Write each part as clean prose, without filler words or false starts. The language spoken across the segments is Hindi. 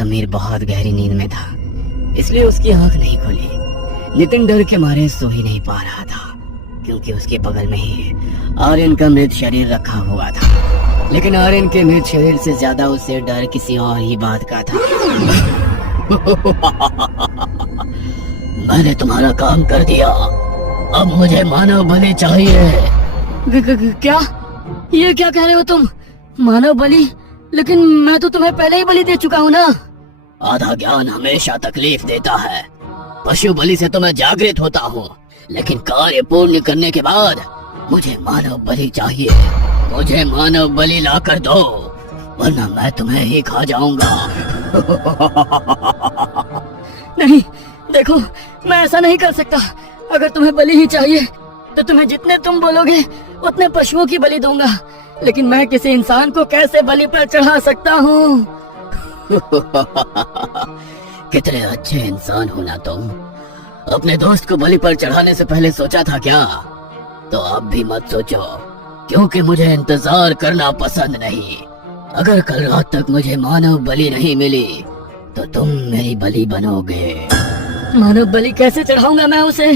समीर बहुत गहरी नींद में था, इसलिए उसकी आंख नहीं खुली। नितिन डर के मारे सो ही नहीं पा रहा था, क्योंकि उसके बगल में ही आर्यन का मृत शरीर रखा हुआ था। लेकिन आर्यन के मृत शरीर से ज्यादा उसे डर किसी और ही बात का था। मैंने तुम्हारा काम कर दिया, अब मुझे मानव बलि चाहिए। क्या? ये क्या कह रहे हो तुम? मानव बलि? लेकिन मैं तो तुम्हें पहले ही बलि दे चुका हूँ ना। आधा ज्ञान हमेशा तकलीफ देता है। पशु बलि से तो मैं जागृत होता हूँ, लेकिन कार्य पूर्ण करने के बाद मुझे मानव बलि चाहिए। मुझे मानव बलि ला कर दो, वरना मैं तुम्हें ही खा जाऊंगा। नहीं, देखो, मैं ऐसा नहीं कर सकता। अगर तुम्हें बलि ही चाहिए तो तुम्हें जितने तुम बोलोगे उतने पशुओं की बलि दूंगा, लेकिन मैं किसी इंसान को कैसे बलि पर चढ़ा सकता हूँ? कितने अच्छे इंसान हो ना तुम। अपने दोस्त को बलि पर चढ़ाने से पहले सोचा था क्या? तो अब भी मत सोचो, क्योंकि मुझे इंतजार करना पसंद नहीं। अगर कल रात तक मुझे मानव बलि नहीं मिली तो तुम मेरी बलि बनोगे। मानव बलि कैसे चढ़ाऊंगा मैं उसे?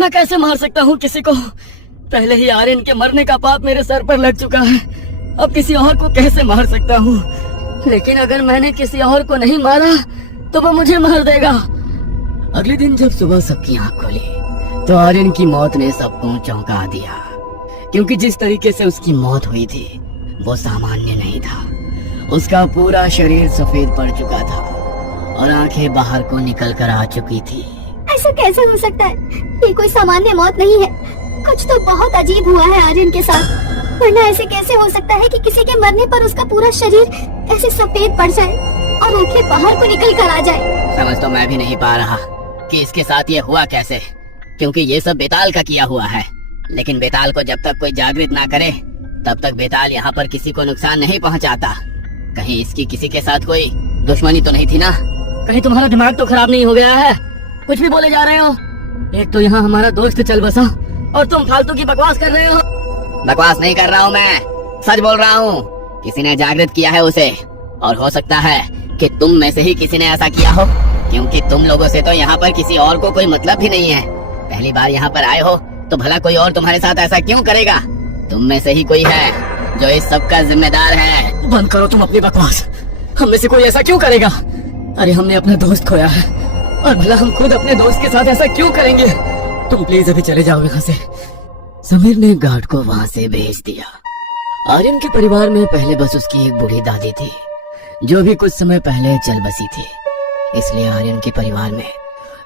मैं कैसे मार सकता हूँ किसी को? पहले ही आर्यन के मरने का पाप मेरे सर पर लग चुका है, अब किसी और को कैसे मार सकता हूँ? लेकिन अगर मैंने किसी और को नहीं मारा तो वो मुझे मार देगा। अगले दिन जब सुबह सबकी आंख खुली तो आर्यन की मौत ने सबको चौंका दिया, क्योंकि जिस तरीके से उसकी मौत हुई थी वो सामान्य नहीं था। उसका पूरा शरीर सफेद पड़ चुका था और आंखें बाहर को निकल कर आ चुकी थी। ऐसा कैसे हो सकता है? ये कोई सामान्य मौत नहीं है, कुछ तो बहुत अजीब हुआ है आर्यन के साथ। वरना ऐसे कैसे हो सकता है कि किसी के मरने पर उसका पूरा शरीर ऐसे सफेद पड़ जाए और आंखें बाहर को निकल कर आ जाए? समझ तो मैं भी नहीं पा रहा कि इसके साथ ये हुआ कैसे, क्योंकि ये सब बेताल का किया हुआ है। लेकिन बेताल को जब तक कोई जागृत ना करे तब तक बेताल यहाँ पर किसी को नुकसान नहीं पहुँचाता। कहीं इसकी किसी के साथ कोई दुश्मनी तो नहीं थी ना? कहीं तुम्हारा दिमाग तो खराब नहीं हो गया है? कुछ भी बोले जा रहे हो। एक तो यहाँ हमारा दोस्त चल बसा और तुम फालतू की बकवास कर रहे हो। बकवास नहीं कर रहा हूँ मैं, सच बोल रहा हूँ। किसी ने जागृत किया है उसे, और हो सकता है कि तुम में से ही किसी ने ऐसा किया हो, क्योंकि तुम लोगों से तो यहाँ पर किसी और को कोई मतलब भी नहीं है। पहली बार यहाँ पर आए हो तो भला कोई और तुम्हारे साथ ऐसा क्यों करेगा? तुम में से ही कोई है जो इस सब का जिम्मेदार है। बंद करो तुम अपनी बकवास। हम में से कोई ऐसा क्यों करेगा? अरे हमने अपना दोस्त खोया है, और भला हम खुद अपने दोस्त के साथ ऐसा क्यों करेंगे? तुम प्लीज अभी चले जाओ यहाँ से। समीर ने गार्ड को वहाँ से भेज दिया। आर्यन के परिवार में पहले बस उसकी एक बूढ़ी दादी थी, जो भी कुछ समय पहले चल बसी थी। इसलिए आर्यन के परिवार में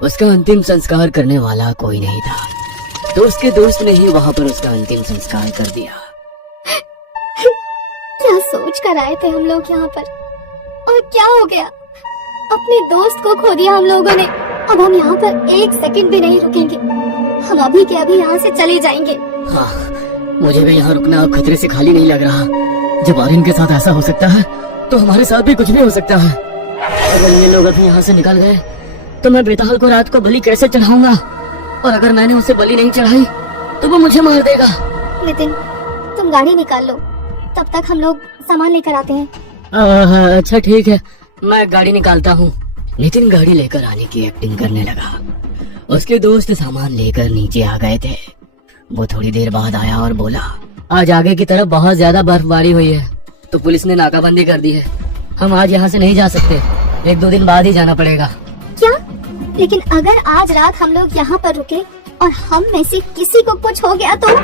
उसका अंतिम संस्कार करने वाला कोई नहीं था, तो उसके दोस्त ने ही वहाँ पर उसका अंतिम संस्कार कर दिया। क्या सोच कर आए थे हम लोग यहाँ पर, और क्या हो गया? अपने दोस्त को खो दिया हम लोगों ने। अब हम यहाँ पर एक सेकंड भी नहीं रुकेंगे, हम अभी के अभी यहाँ से चले जाएंगे। हाँ, मुझे भी यहाँ रुकना खतरे से खाली नहीं लग रहा। जब आर्यन के साथ ऐसा हो सकता है तो हमारे साथ भी कुछ भी हो सकता है। अगर ये लोग अभी यहाँ से निकल गए तो मैं बेताल को रात को बलि कैसे चढ़ाऊंगा? और अगर मैंने उसे बलि नहीं चढ़ाई तो वो मुझे मार देगा। नितिन, तुम गाड़ी निकाल लो, तब तक हम लोग सामान लेकर आते हैं। अच्छा ठीक है, मैं गाड़ी निकालता हूँ। नितिन गाड़ी लेकर आने की एक्टिंग करने लगा। उसके दोस्त सामान लेकर नीचे आ गए थे। वो थोड़ी देर बाद आया और बोला, आज आगे की तरफ बहुत ज्यादा बर्फबारी हुई है, तो पुलिस ने नाकाबंदी कर दी है। हम आज यहाँ से नहीं जा सकते, 1-2 दिन बाद ही जाना पड़ेगा। क्या? लेकिन अगर आज रात हम लोग यहाँ पर रुके और हम में से किसी को कुछ हो गया तो?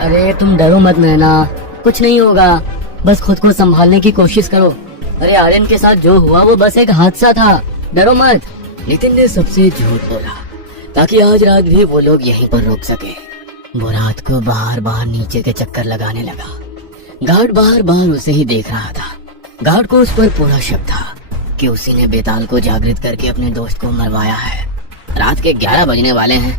अरे तुम डरो मत नैना, कुछ नहीं होगा, बस खुद को संभालने की कोशिश करो। अरे आर्यन के साथ जो हुआ वो बस एक हादसा था, डरो मत। नितिन ने सबसे झूठ बोला ताकि आज रात भी वो लोग यहीं पर रुक सके। वो रात को बाहर बाहर नीचे के चक्कर लगाने लगा। गार्ड बाहर बाहर उसे ही देख रहा था। गार्ड को उस पर पूरा शक था कि उसी ने बेताल को जागृत करके अपने दोस्त को मरवाया है। रात के 11 बजने वाले हैं,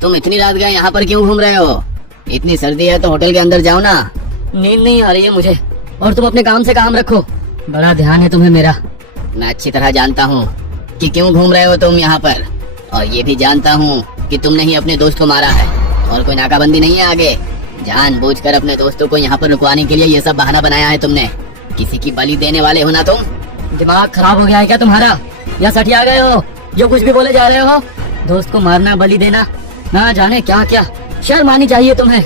तुम इतनी रात गए यहाँ पर क्यों घूम रहे हो? इतनी सर्दी है तो होटल के अंदर जाओ ना। नींद नहीं आ रही है मुझे, और तुम अपने काम से काम रखो, बड़ा ध्यान है तुम्हें मेरा। मैं अच्छी तरह जानता हूँ कि क्यों घूम रहे हो तुम यहाँ पर, और ये भी जानता हूँ कि तुमने ही अपने दोस्त को मारा है और कोई नाकाबंदी नहीं है आगे। जानबूझकर अपने दोस्तों को यहाँ पर रुकवाने के लिए ये सब बहाना बनाया है तुमने। किसी की बलि देने वाले हो ना तुम? दिमाग खराब हो गया है क्या तुम्हारा? या सठिया गए हो जो कुछ भी बोले जा रहे हो? दोस्त को मारना, बलि देना, ना जाने क्या क्या। शर्म आनी चाहिए तुम्हें।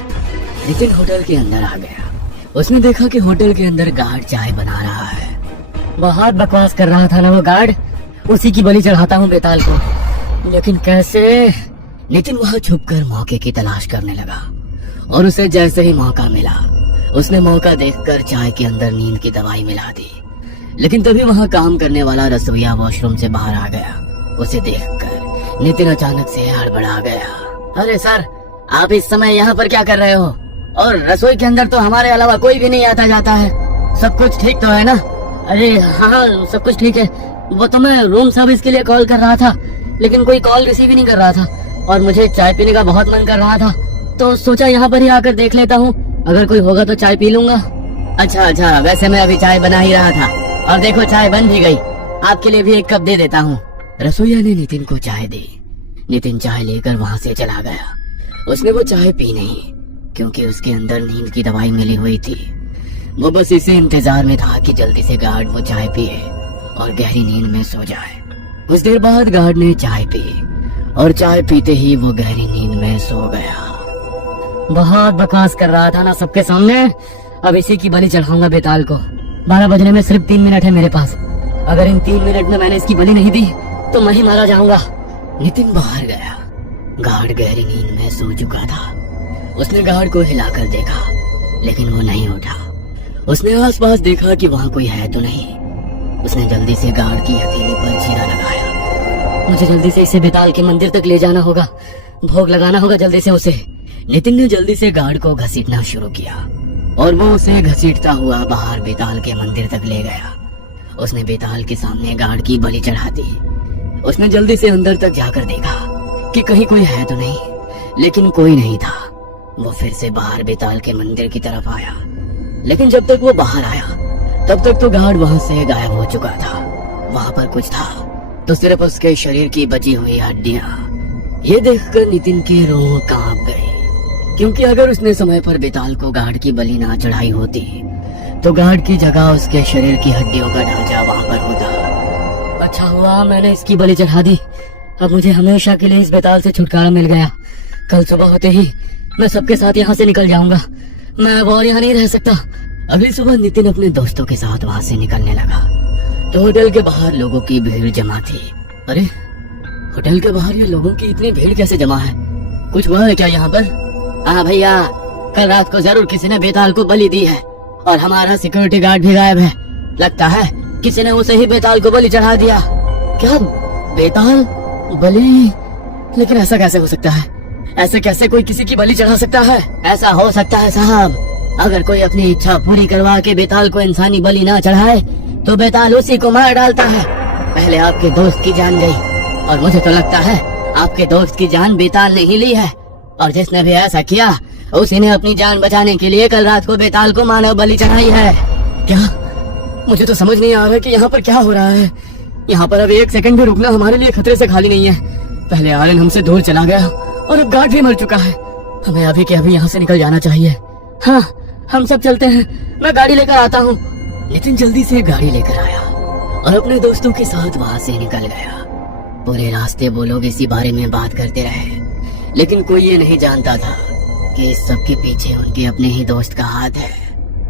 नितिन होटल के अंदर आ गया। उसने देखा कि होटल के अंदर गार्ड चाय बना रहा है। बहुत बकवास कर रहा था ना वो गार्ड। उसी की बलि चढ़ाता हूँ बेताल को, लेकिन कैसे? नितिन वहाँ छुपकर मौके की तलाश करने लगा और उसे जैसे ही मौका मिला उसने मौका देखकर चाय के अंदर नींद की दवाई मिला दी। लेकिन तभी वहाँ काम करने वाला रसोइया वॉशरूम से बाहर आ गया। उसे देखकर नितिन अचानक से हड़बड़ा गया। अरे सर, आप इस समय यहाँ पर क्या कर रहे हो? और रसोई के अंदर तो हमारे अलावा कोई भी नहीं आता जाता है। सब कुछ ठीक तो है ना? अरे हाँ, सब कुछ ठीक है। वो तो मैं रूम सर्विस के लिए कॉल कर रहा था, लेकिन कोई कॉल रिसीव ही नहीं कर रहा था और मुझे चाय पीने का बहुत मन कर रहा था, तो सोचा यहाँ पर ही आकर देख लेता हूँ। अगर कोई होगा तो चाय पी लूंगा। अच्छा, वैसे मैं अभी चाय बना ही रहा था और देखो चाय बन भी गई। आपके लिए भी एक कप दे देता हूँ। रसोइया ने नितिन को चाय दी। नितिन चाय लेकर वहाँ से चला गया। उसने वो चाय पी नहीं, क्योंकि उसके अंदर नींद की दवाई मिली हुई थी। वो बस इसी इंतजार में था कि जल्दी से गार्ड वो चाय पिए और गहरी नींद में सो जाए। कुछ देर बाद गार्ड ने चाय पी और चाय पीते ही वो गहरी नींद में सो गया। बहुत बकवास कर रहा था ना सबके सामने। अब इसी की बलि चढ़ाऊंगा बेताल को। 12 बजने में सिर्फ 3 मिनट है मेरे पास। अगर इन 3 मिनट में मैंने इसकी बलि नहीं दी तो मैं ही मारा जाऊंगा। नितिन बाहर गया। गार्ड गहरी नींद में सो चुका था। उसने गार्ड को हिलाकर देखा, लेकिन वो नहीं उठा। उसने आसपास देखा कि वहाँ कोई है तो नहीं। उसने जल्दी से गार्ड की हथेली पर चीरा लगाया। मुझे जल्दी से इसे बेताल के मंदिर तक ले जाना होगा, भोग लगाना होगा जल्दी से उसे। नितिन ने जल्दी से गार्ड को घसीटना शुरू किया और वो उसे घसीटता हुआ बाहर बेताल के मंदिर तक ले गया। उसने बेताल के सामने गार्ड की बलि चढ़ा दी। उसने जल्दी से अंदर तक जाकर देखा कि कहीं कोई है तो नहीं, लेकिन कोई नहीं था। वो फिर से बाहर बेताल के मंदिर की तरफ आया, लेकिन जब तक वो बाहर आया तब तक तो गार्ड वहाँ से गायब हो चुका था। वहाँ पर कुछ था तो सिर्फ उसके शरीर की बची हुई हड्डियाँ। ये देखकर नितिन के रोंग कांप गए, क्योंकि अगर उसने समय पर बेताल को गार्ड की बलि ना चढ़ाई होती तो गार्ड की जगह उसके शरीर की हड्डियों का ढांचा वहाँ पर होता। अच्छा हुआ मैंने इसकी बलि चढ़ा दी। अब मुझे हमेशा के लिए इस बेताल से छुटकारा मिल गया। कल सुबह होते ही मैं सबके साथ यहाँ से निकल जाऊंगा। मैं अब और यहाँ नहीं रह सकता। अगली सुबह नितिन अपने दोस्तों के साथ वहाँ से निकलने लगा तो होटल के बाहर लोगों की भीड़ जमा थी। अरे, होटल के बाहर ये लोगों की इतनी भीड़ कैसे जमा है? कुछ हुआ है क्या यहाँ पर? हाँ भैया, कल रात को जरूर किसी ने बेताल को बलि दी है और हमारा सिक्योरिटी गार्ड भी गायब है। लगता है किसी ने उसे ही बेताल को बलि चढ़ा दिया। क्या बेताल बलि? लेकिन ऐसा कैसे हो सकता है? ऐसे कैसे कोई किसी की बलि चढ़ा सकता है? ऐसा हो सकता है साहब, अगर कोई अपनी इच्छा पूरी करवा के बेताल को इंसानी बलि ना चढ़ाए तो बेताल उसी को मार डालता है। पहले आपके दोस्त की जान गई और मुझे तो लगता है आपके दोस्त की जान बेताल ने ही ली है, और जिसने भी ऐसा किया उसी ने अपनी जान बचाने के लिए कल रात को बेताल को मानव बलि चढ़ाई है। क्या? मुझे तो समझ नहीं आ रहा कि यहाँ पर क्या हो रहा है। यहाँ पर अब 1 सेकंड भी रुकना हमारे लिए खतरे से खाली नहीं है। पहले आर्यन हमसे दूर चला गया और अब गार्ड भी मर चुका है। हमें अभी के अभी यहाँ से निकल जाना चाहिए। हाँ, हम सब चलते हैं। मैं गाड़ी लेकर आता हूँ। नितिन जल्दी से गाड़ी लेकर आया और अपने दोस्तों के साथ वहाँ से निकल गया। पूरे रास्ते वो लोग इसी बारे में बात करते रहे, लेकिन कोई ये नहीं जानता था कि इस सब के पीछे उनके अपने ही दोस्त का हाथ है।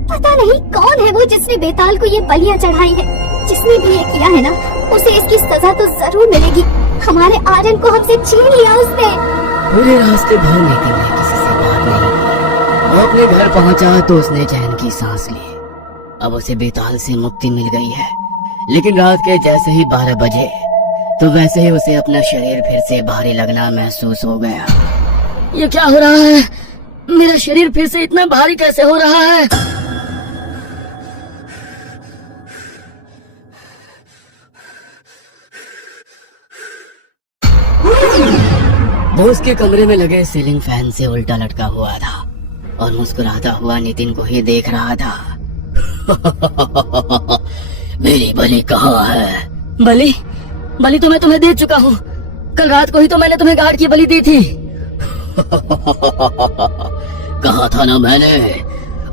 पता नहीं कौन है वो जिसने बेताल को ये बलियां चढ़ाई है। जिसने भी ये किया है ना, उसे इसकी सजा तो जरूर मिलेगी। हमारे आर्यन को हमसे छीन लिया उसने। पूरे रास्ते भर नितिन ने किसी से बात नहीं की। वो अपने घर पहुंचा तो उसने चैन की सांस ली। अब उसे बेताल से मुक्ति मिल गई है। लेकिन रात के जैसे ही 12 बजे तो वैसे ही उसे अपना शरीर फिर से भारी लगना महसूस हो गया। ये क्या हो रहा है? मेरा शरीर फिर से इतना भारी कैसे हो रहा है? वो उसके कमरे में लगे सीलिंग फैन से उल्टा लटका हुआ था और मुस्कुराता हुआ नितिन को ही देख रहा था। मेरी बलि कहाँ है? बलि? बलि तो मैं तुम्हें दे चुका हूँ। कल रात को ही तो मैंने तुम्हें गार्ड की बलि दी थी। कहा था ना मैंने,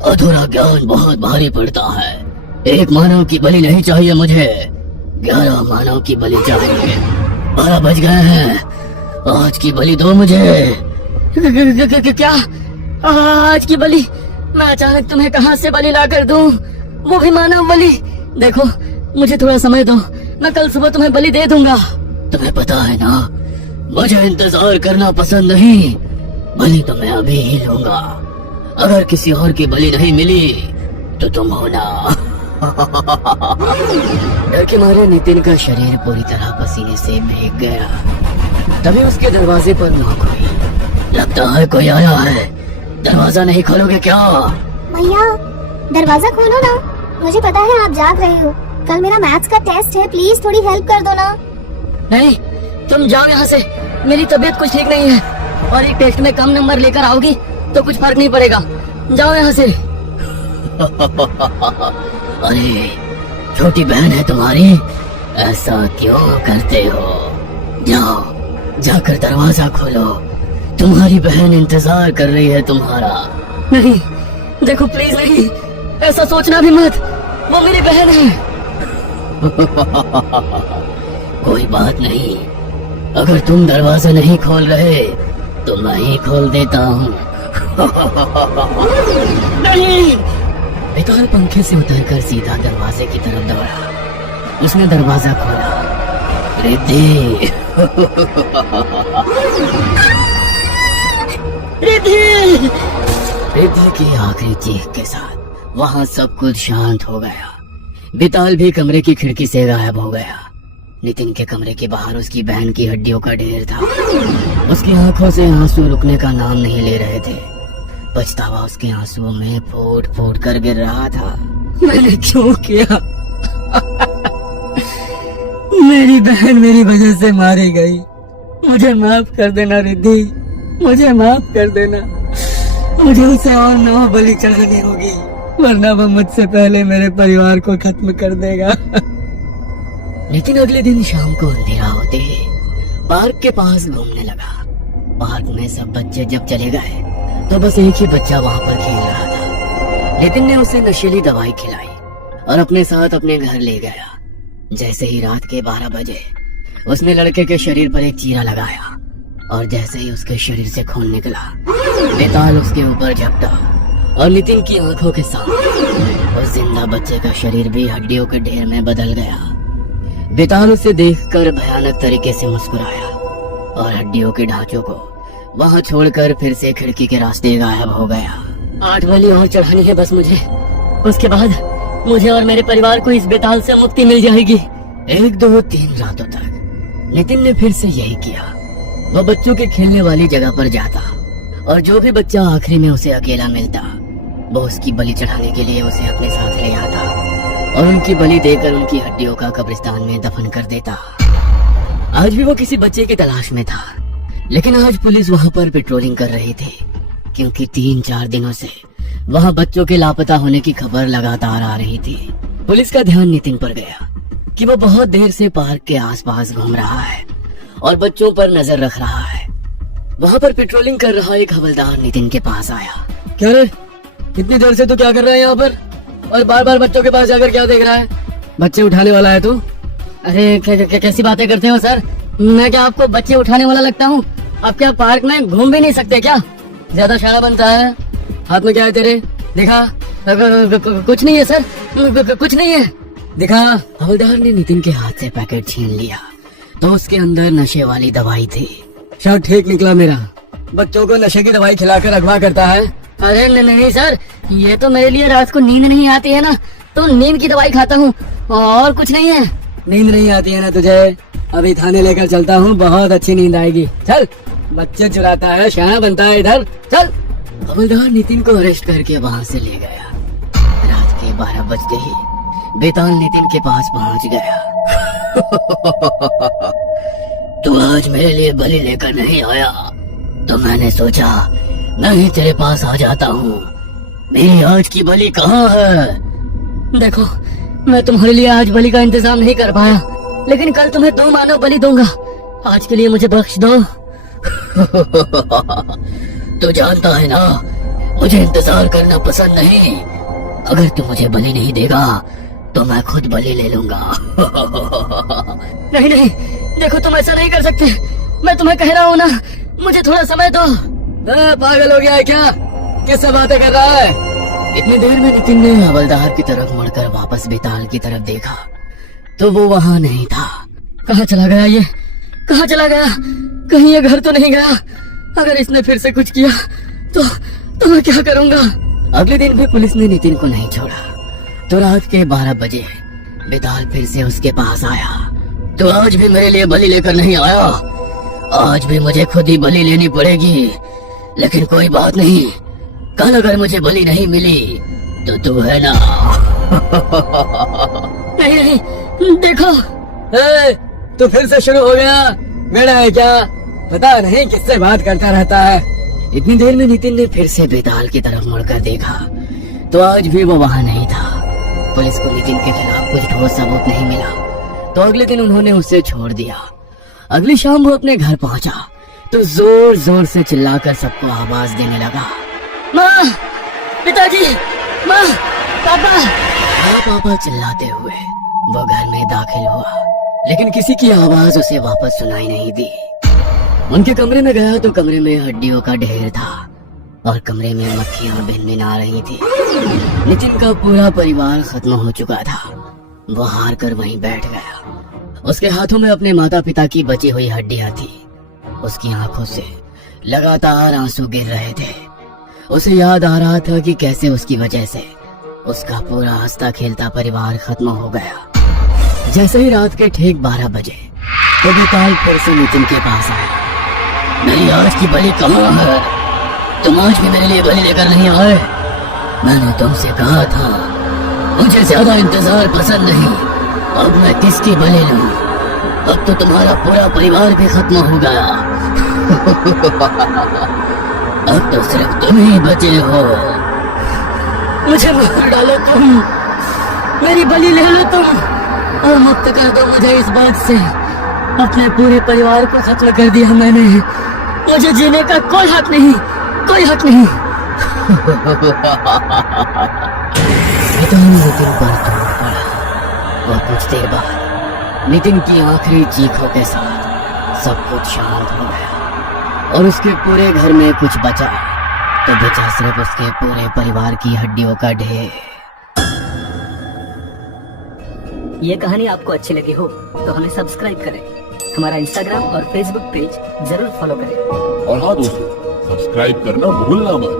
अधूरा ज्ञान बहुत भारी पड़ता है। एक मानव की बलि नहीं चाहिए मुझे। 11 मानव की बलि चाहिए। 12 बज गए हैं, आज की बलि दो मुझे। क्या आज की बलि? मैं अचानक तुम्हें कहां से बलि ला कर दूं, वो भी मानव बलि? देखो मुझे थोड़ा समय दो, मैं कल सुबह तुम्हें बलि दे दूंगा। तुम्हें पता है ना, मुझे इंतजार करना पसंद नहीं। बलि तो मैं अभी ही लूंगा। अगर किसी और की बलि नहीं मिली तो तुम होना। डर के मारे नितिन का शरीर पूरी तरह पसीने से भीग गया। तभी उसके दरवाजे पर नॉक हुई। लगता है कोई आया है। दरवाजा नहीं खोलोगे क्या? भैया दरवाजा खोलो ना, मुझे पता है आप जाग रहे हो। कल मेरा मैथ्स का टेस्ट है, प्लीज थोड़ी हेल्प कर दो ना। नहीं, तुम जाओ यहाँ से, मेरी तबीयत कुछ ठीक नहीं है और एक टेस्ट में कम नंबर लेकर आओगी तो कुछ फर्क नहीं पड़ेगा। जाओ यहाँ से। अरे छोटी बहन है तुम्हारी, ऐसा क्यों करते हो? जाओ जाकर दरवाजा खोलो, तुम्हारी बहन इंतजार कर रही है तुम्हारा। नहीं, देखो प्लीज नहीं, ऐसा सोचना भी मत, वो मेरी बहन है। कोई बात नहीं, अगर तुम दरवाजा नहीं खोल रहे तो मैं ही खोल देता हूँ। नहीं। बेताल पंखे से उतरकर सीधा दरवाजे की तरफ दौड़ा। उसने दरवाजा खोला। रिद्धि। रिद्धि। रिद्धि की आखिरी चीख के साथ वहाँ सब कुछ शांत हो गया। बेताल भी कमरे की खिड़की से गायब हो गया। नितिन के कमरे के बाहर उसकी बहन की हड्डियों का ढेर था। उसकी आंखों से आंसू रुकने का नाम नहीं ले रहे थे। पछतावा उसके आंसुओं में फूट फूट कर गिर रहा था। मैंने क्यों किया? मेरी बहन मेरी वजह से मारी गई। मुझे माफ कर देना रिद्धि, मुझे माफ कर देना। मुझे उसे और 9 बलि चढ़ानी होगी, वरना वो मुझसे पहले मेरे परिवार को खत्म कर देगा। नितिन अगले दिन शाम को अंधेरा होते ही पार्क के पास घूमने लगा। पार्क में सब बच्चे जब चले गए तो बस एक ही बच्चा वहाँ पर खेल रहा था। नितिन ने उसे नशीली दवाई खिलाई और अपने साथ अपने घर ले गया। जैसे ही रात के 12 बजे उसने लड़के के शरीर पर एक चीरा लगाया और जैसे ही उसके शरीर से खून निकला, बेताल उसके ऊपर झपटा और नितिन की आंखों के सामने उस जिंदा बच्चे का शरीर भी हड्डियों के ढेर में बदल गया। बेताल उसे देखकर भयानक तरीके से मुस्कुराया और हड्डियों के ढांचों को वहां छोड़कर फिर से खिड़की के रास्ते गायब हो गया। 8 बलि और चढ़ानी है बस मुझे, उसके बाद मुझे और मेरे परिवार को इस बेताल से मुक्ति मिल जाएगी। 1, 2, 3 रातों तक नितिन ने फिर से यही किया। वो बच्चों के खेलने वाली जगह पर जाता और जो भी बच्चा आखिरी में उसे अकेला मिलता वो उसकी बलि चढ़ाने के लिए उसे अपने साथ ले आता और उनकी बलि देकर उनकी हड्डियों का कब्रिस्तान में दफन कर देता। आज भी वो किसी बच्चे की तलाश में था, लेकिन आज पुलिस वहाँ पर पेट्रोलिंग कर रही थी क्योंकि 3-4 दिनों से वहाँ बच्चों के लापता होने की खबर लगातार आ रही थी। पुलिस का ध्यान नितिन पर गया कि वो बहुत देर से पार्क के आसपास घूम रहा है और बच्चों पर नजर रख रहा है। वहाँ पर पेट्रोलिंग कर रहा एक हवलदार नितिन के पास आया। क्या रे, कितनी देर से तू क्या कर रहा है यहाँ पर और बार बार बच्चों के पास जाकर क्या देख रहा है? बच्चे उठाने वाला है तू? अरे कैसी बातें करते हो सर, मैं क्या आपको बच्चे उठाने वाला लगता हूँ? आप क्या पार्क में घूम भी नहीं सकते क्या? ज्यादा शाना बनता है। हाथ में क्या है तेरे, दिखा। कुछ नहीं है सर, कुछ नहीं है, दिखा। हवलदार ने नितिन के हाथ से पैकेट छीन लिया तो उसके अंदर नशे वाली दवाई थी। शायद ठीक निकला मेरा, बच्चों को नशे की दवाई खिलाकर अगवा करता है। अरे नहीं सर, ये तो मेरे लिए रात को नींद नहीं आती है ना, तो नींद की दवाई खाता हूँ और कुछ नहीं है। नींद नहीं आती है ना तुझे? अभी थाने लेकर चलता हूँ, बहुत अच्छी नींद आएगी। चल, बच्चे चुराता है, शाना बनता है, इधर चल। हवलदार नितिन को अरेस्ट करके वहाँ से ले गया। रात के 12 बजते ही बेताल नितिन के पास पहुँच गया। तू आज मेरे लिए बलि लेकर नहीं आया तो मैंने सोचा मैं ही तेरे पास आ जाता हूँ। मेरी आज की बलि कहाँ है? देखो, मैं तुम्हारे लिए आज बलि का इंतजाम नहीं कर पाया, लेकिन कल तुम्हें 2 मानव बलि दूंगा। आज के लिए मुझे बख्श दो। तू जानता है ना, मुझे इंतजार करना पसंद नहीं। अगर तू मुझे बलि नहीं देगा तो मैं खुद बलि ले लूंगा। नहीं नहीं, देखो तुम ऐसा नहीं कर सकते। मैं तुम्हें कह रहा हूँ ना, मुझे थोड़ा समय दो। पागल हो गया है क्या? किससे बातें कर रहा है? इतनी देर में नितिन ने हवलदार की तरफ मुड़कर वापस बेताल की तरफ देखा तो वो वहाँ नहीं था। कहाँ चला गया ये? कहाँ चला गया? कहीं ये घर तो नहीं गया? अगर इसने फिर से कुछ किया तो मैं क्या करूँगा? अगले दिन भी पुलिस ने नितिन को नहीं छोड़ा तो रात के 12 बजे बेताल फिर से उसके पास आया। तो आज भी मेरे लिए बलि लेकर नहीं आया? आज भी मुझे खुद ही बलि लेनी पड़ेगी। लेकिन कोई बात नहीं, कल अगर मुझे बलि नहीं मिली तो तू है ना। नहीं नहीं, देखो। तू फिर से शुरू हो गया? मेरा है क्या? पता नहीं किससे बात करता रहता है। इतनी देर में नितिन ने फिर से बेताल की तरफ मुड़कर देखा तो आज भी वो वहाँ नहीं था। पुलिस को नितिन के खिलाफ कुछ ठोस सबूत नहीं मिला तो अगले दिन उन्होंने उसे छोड़ दिया। अगली शाम वो अपने घर पहुंचा तो जोर जोर से चिल्लाकर सबको आवाज देने लगा। माँ, पिताजी, माँ, पापा। पापा चिल्लाते हुए वो घर में दाखिल हुआ लेकिन किसी की आवाज उसे वापस सुनाई नहीं दी। उनके कमरे में गया तो कमरे में हड्डियों का ढेर था और कमरे में मक्खियां भिनभिना रही थी। नितिन का पूरा परिवार खत्म हो चुका था। वो हार कर वहीं बैठ गया। उसके हाथों में अपने माता पिता की बची हुई हड्डियां थी। उसकी आंखों से लगातार आंसू गिर रहे थे। उसे याद आ रहा था कि कैसे उसकी वजह से उसका पूरा हंसता खेलता परिवार खत्म हो गया। जैसे ही रात के ठीक 12 बजे तो बेताल फिर से नितिन के पास आया। मेरी आज की बलि कहाँ है? तुम आज भी मेरे लिए बलि लेकर नहीं आए? मैंने तुमसे कहा था मुझे ज्यादा इंतजार पसंद नहीं। अब मैं किसकी बलि लूं? अब तो तुम्हारा पूरा परिवार भी खत्म हो गया। अब तो सिर्फ तुम ही बचे हो। मुझे मार डालो तुम, मेरी बलि ले लो तुम और मुक्त कर दो मुझे इस बात से। अपने पूरे परिवार को खत्म कर दिया मैंने। मुझे जीने का कोई हक नहीं, कोई हक नहीं। नितिन पर टूट पड़ा। वह कुछ देर बाद नितिन की आखिरी चीखों के साथ सब कुछ शांत हो गया और उसके पूरे घर में कुछ बचा तो बचा सिर्फ उसके पूरे परिवार की हड्डियों का ढेर। ये कहानी आपको अच्छी लगी हो तो हमें सब्सक्राइब करें, हमारा इंस्टाग्राम और फेसबुक पेज जरूर फॉलो करें। और हाँ दोस्तों, सब्सक्राइब करना भूलना मत।